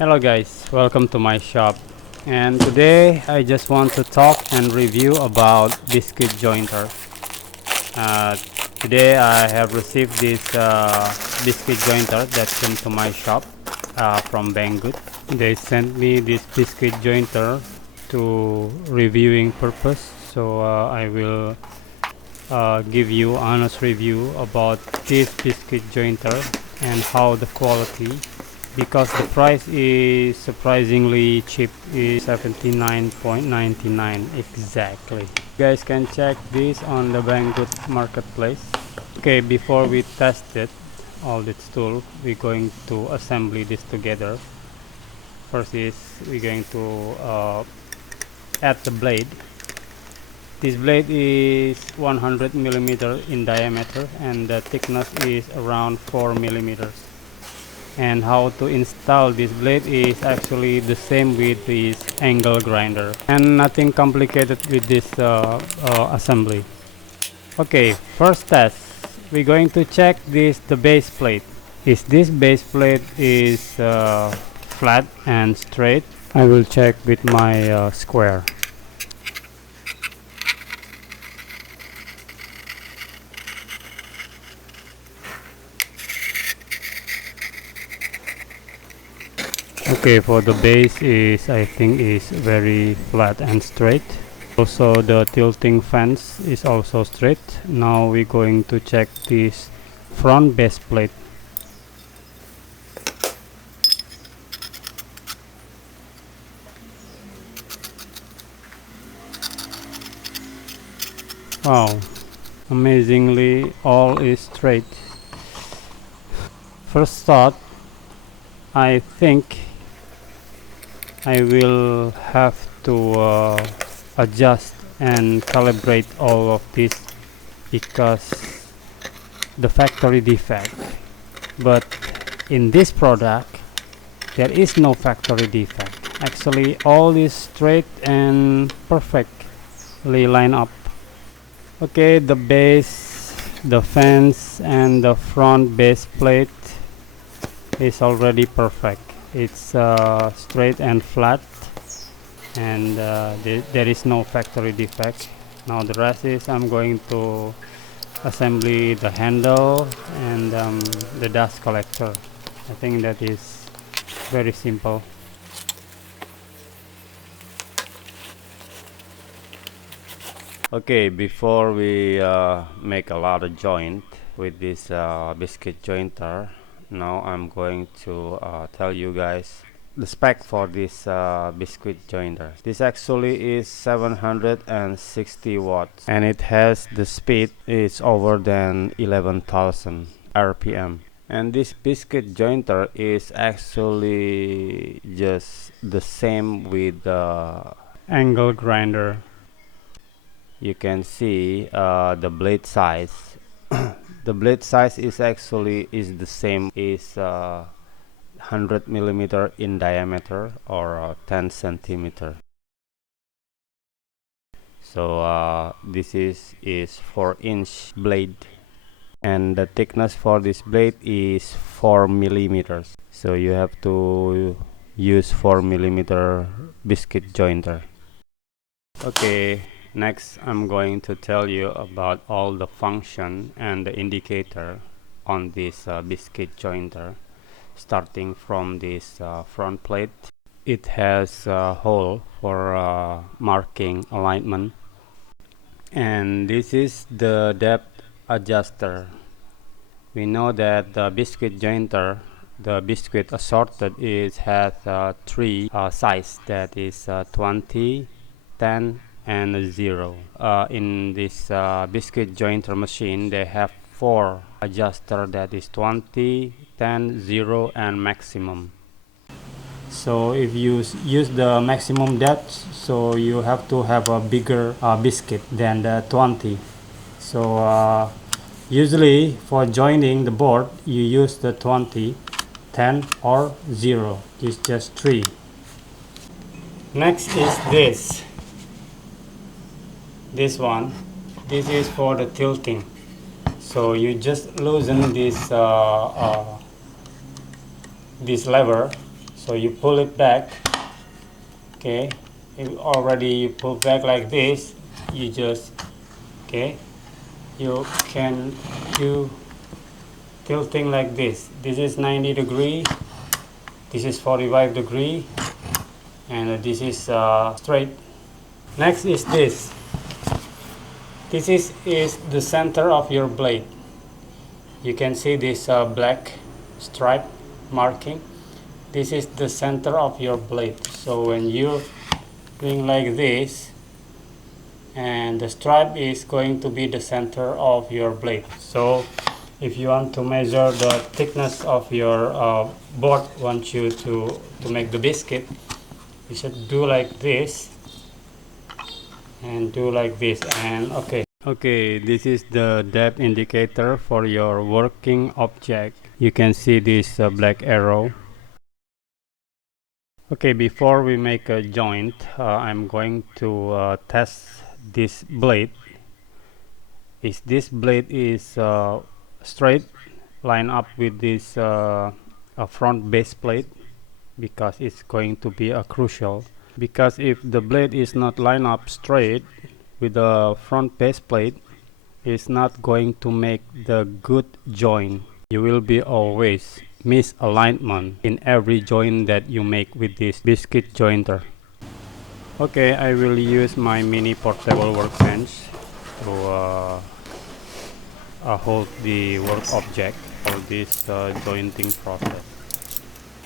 Hello guys, welcome to my shop, and today I just want to talk and review about biscuit jointer. uh, Today I have received this biscuit jointer that came to my shop from Banggood. They sent me this biscuit jointer to reviewing purpose, so I will give you honest review about this biscuit jointer and how the quality, because the price is surprisingly cheap, is 79.99 exactly. You guys can check this on the Banggood marketplace. Okay, before we test it all this tool, we're going to assembly this together. First is we're going to add the blade. This blade is 100 millimeter in diameter and the thickness is around 4 millimeters. And how to install this blade is actually the same with this angle grinder, and nothing complicated with this assembly. Okay, first test, we're going to check the base plate. Is this base plate is flat and straight? I will check with my square. Okay, for the base is, I think, is very flat and straight. Also the tilting fence is also straight. Now we're going to check this front base plate. Wow, amazingly all is straight. First thought, I think I will have to adjust and calibrate all of this because the factory defect. But in this product there is no factory defect. Actually all is straight and perfectly lined up. Okay, the base, the fence and the front base plate is already perfect. It's straight and flat, and there is no factory defect. Now the rest is I'm going to assembly the handle and the dust collector. I think that is very simple. Okay, before we make a lot of joint with this biscuit jointer, now I'm going to tell you guys the spec for this biscuit jointer. This actually is 760 watts and it has the speed is over than 11,000 RPM. And this biscuit jointer is actually just the same with the angle grinder. You can see the blade size. The blade size is actually is the same, is 100 millimeter in diameter or 10 centimeter. So this is 4-inch blade, and the thickness for this blade is 4 millimeters. So you have to use 4 millimeter biscuit jointer. Okay, next I'm going to tell you about all the function and the indicator on this biscuit jointer. Starting from this front plate, it has a hole for marking alignment, and this is the depth adjuster. We know that the biscuit jointer, the biscuit assorted, has three size, that is 20, 10 and 0. In this biscuit jointer machine they have 4 adjuster, that is 20, 10, 0 and maximum. So if you use the maximum depth, so you have to have a bigger biscuit than the 20. So usually for joining the board you use the 20, 10 or 0. It's just 3. Next is this one. This is for the tilting. So you just loosen this lever So you pull it back. Okay, if already you pull back like this, you just, okay, you can do tilting like this. This is 90 degree, this is 45 degree, and this is straight. Next is this. This is the center of your blade. You can see this black stripe marking. This is the center of your blade. So when you're doing like this, and the stripe is going to be the center of your blade. So if you want to measure the thickness of your board, want you to make the biscuit, you should do like this and do like this. And okay, this is the depth indicator for your working object. You can see this black arrow. Okay, before we make a joint, I'm going to test this blade. If this blade is straight, line up with this front base plate, because it's going to be crucial. Because if the blade is not lined up straight with the front base plate, it's not going to make the good joint. You will be always misalignment in every joint that you make with this biscuit jointer. Okay, I will use my mini portable workbench to hold the work object for this jointing process.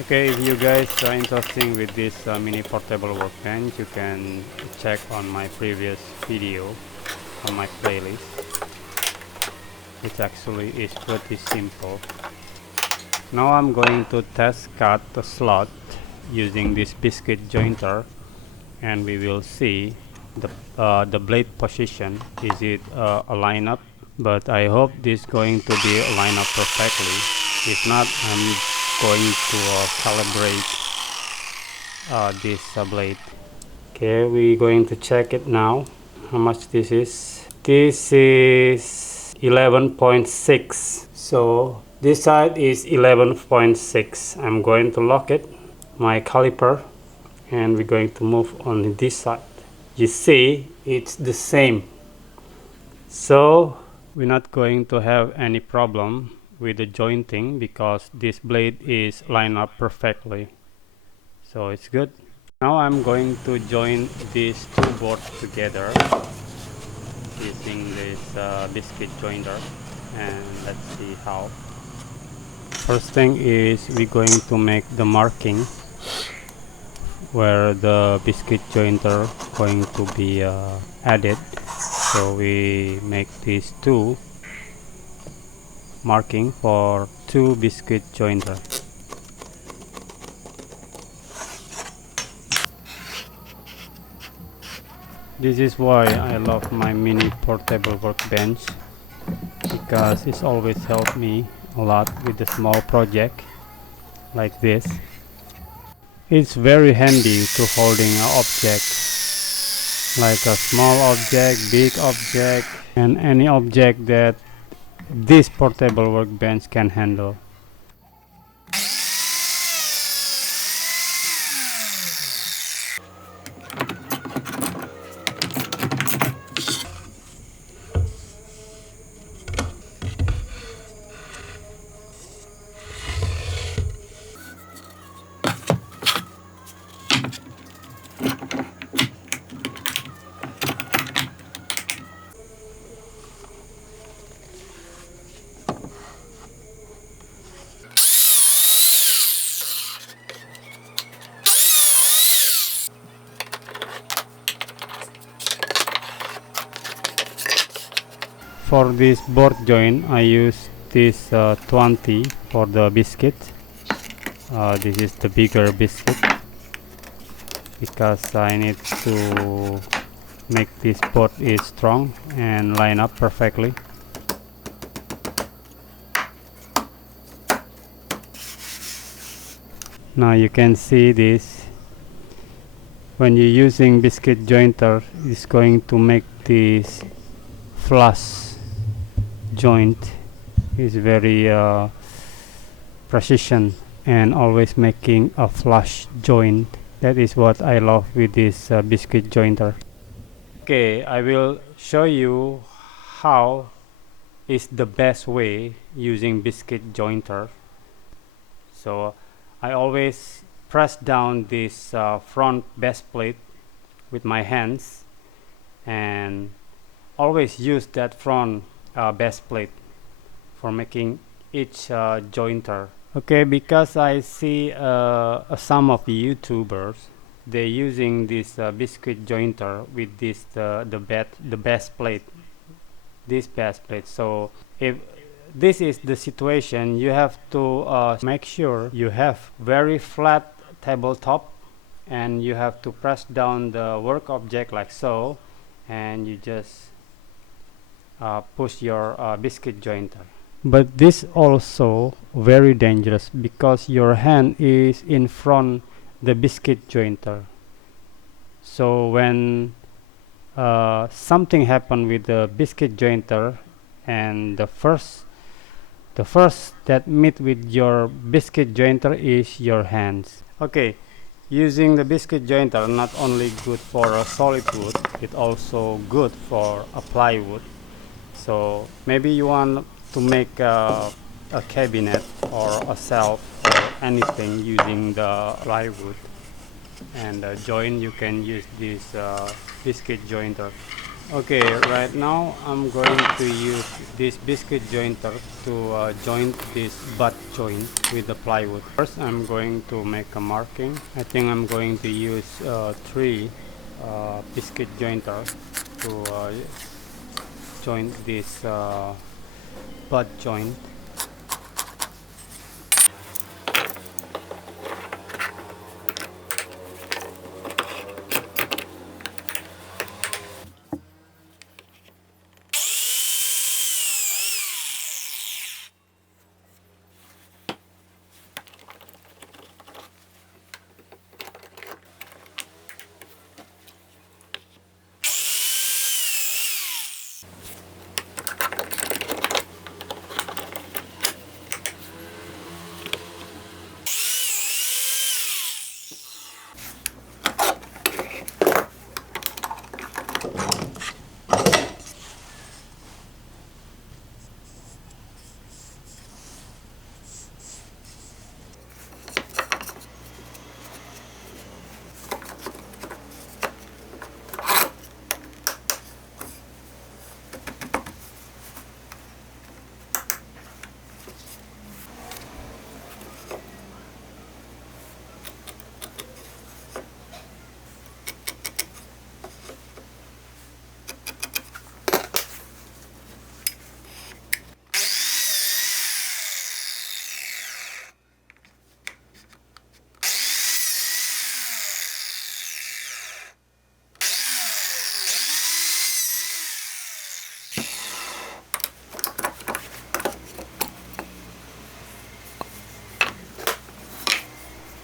Okay, if you guys are interested with this mini portable workbench, you can check on my previous video on my playlist. It actually is pretty simple. Now I'm going to test cut the slot using this biscuit jointer, and we will see the blade position. Is it aligned up? But I hope this is going to be aligned up perfectly. If not, I'm going to calibrate this blade. Okay, we're going to check it now. How much this is? This is 11.6. So this side is 11.6. I'm going to lock it, my caliper, and we're going to move on this side. You see, it's the same. So we're not going to have any problem with the jointing because this blade is lined up perfectly. So it's good. Now I'm going to join these two boards together using this biscuit jointer, and let's see how. First thing is we're going to make the marking where the biscuit jointer going to be added. So we make these two marking for two biscuit jointer. This is why I love my mini portable workbench, because it's always helped me a lot with the small project like this. It's very handy to holding an object, like a small object, big object, and any object that this portable workbench can handle. For this board joint, I use this 20 for the biscuit. This is the bigger biscuit because I need to make this board is strong and line up perfectly. Now you can see this. When you're using biscuit jointer, it's going to make this flush joint is very precision and always making a flush joint. That is what I love with this biscuit jointer. Okay, I will show you how is the best way using biscuit jointer. So I always press down this front base plate with my hands and always use that front base plate for making each jointer. Okay, because I see some of the YouTubers, they're using this biscuit jointer with this the base plate, this base plate. So if this is the situation, you have to make sure you have very flat tabletop, and you have to press down the work object like so, and you just push your biscuit jointer. But this also very dangerous because your hand is in front the biscuit jointer. So when something happen with the biscuit jointer, and the first that meet with your biscuit jointer is your hands. Okay, using the biscuit jointer not only good for a solid wood, it also good for a plywood. So maybe you want to make a cabinet or a shelf or anything using the plywood and joint, you can use this biscuit jointer. Okay, right now I'm going to use this biscuit jointer to joint this butt joint with the plywood. First I'm going to make a marking. I think I'm going to use 3 biscuit jointer to joint this butt joint.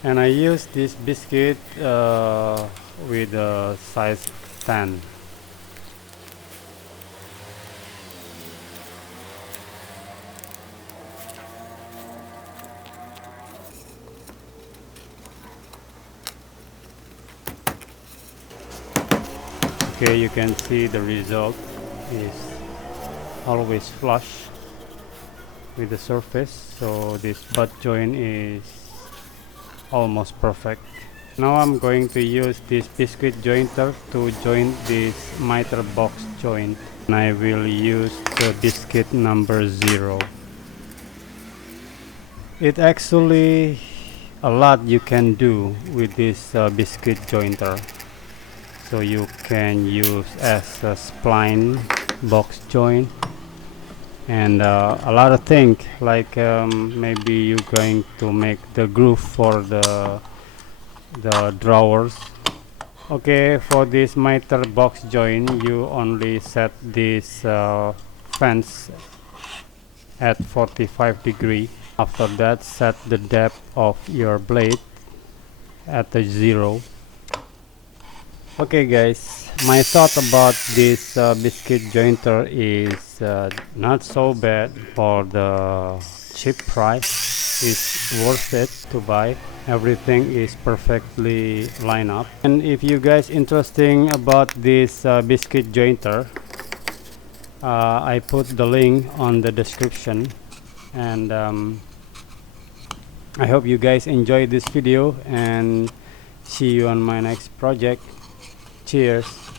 And I use this biscuit with a size 10. Okay, you can see the result is always flush with the surface, so this butt joint is almost perfect. Now I'm going to use this biscuit jointer to join this miter box joint, and I will use the biscuit number 0. It actually a lot you can do with this biscuit jointer. So you can use as a spline box joint and a lot of things, like maybe you're going to make the groove for the drawers. Okay, for this miter box joint you only set this fence at 45 degree. After that, set the depth of your blade at the 0. Okay guys, my thought about this biscuit jointer is not so bad for the cheap price, is worth it to buy. Everything is perfectly lined up. And if you guys interesting about this biscuit jointer, I put the link on the description. And I hope you guys enjoy this video, and see you on my next project. Cheers.